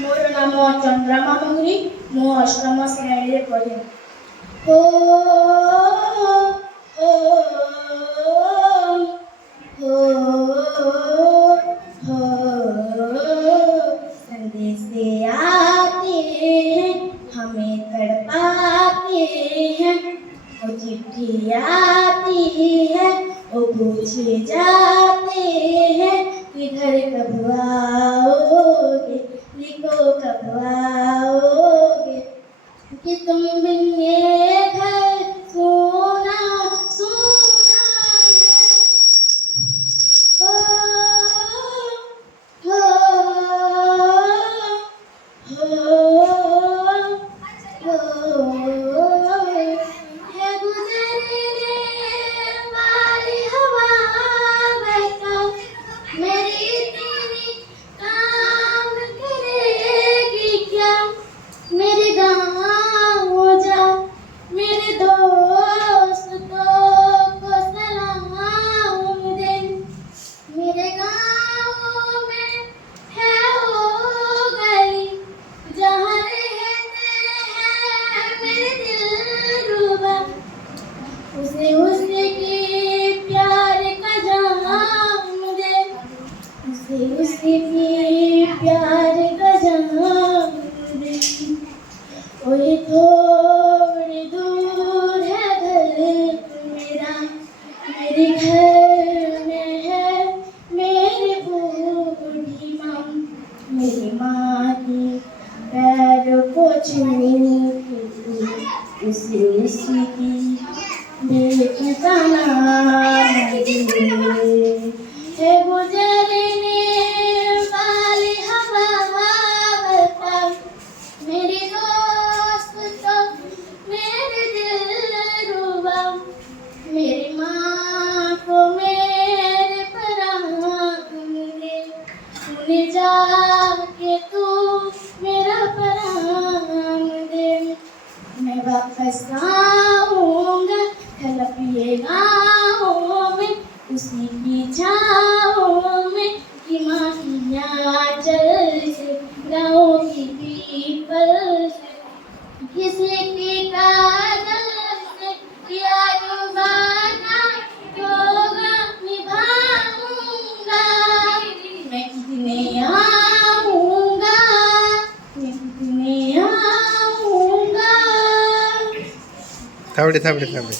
ମୋର ନାମ ଚନ୍ଦ୍ରମା ମହୁରୀ। ମୁଁ ଅଷ୍ଟମ ଶ୍ରେଣୀରେ ପଢ଼େ। ଓ ଓ हो संदेशे आते हैं हमें तड़पाते हैं। वो चिट्ठी आती है वो पूछे जाते हैं किधर कब आओगे, लिखो कब आओगे कि तुम बिन ये घर सोना सोना है। हो हो है गुजरने वाली हवा बहका मेरी तेरी काम करेगी क्या। मेरे गाँव जा मेरे दोस्तों को सलाम दे। मेरे गाँव में है वो गली जहाँ रहते हैं मेरे दिलरुबा। उसे उसके प्यार का जाम दे। उसे उसके प्यार का जाम दे। वही थोड़ी दूर है घर मेरा मेरे घर में है मेरी बूढ़ी माँ। मेरी माँ की पैरों को छूने के लिए उसी की बेट का नाम है गुजरने वाली हवा बता मेरी दोस्त तो मेरे दिलरुबा। मेरी माँ को मेरे पराग मिले उन्हें जाके तू मेरा पराग दे। मैं वापस आऊँगा कलपिए गाँव में उसी की छाँव में कि माँ की आँचल से गाँव की पीपल से किसी की काजल से किया जो वादा होगा निभाऊंगा। मैं कितने आऊँगा मैं कितने आऊँगा। थांबडे थांबडे थांबडे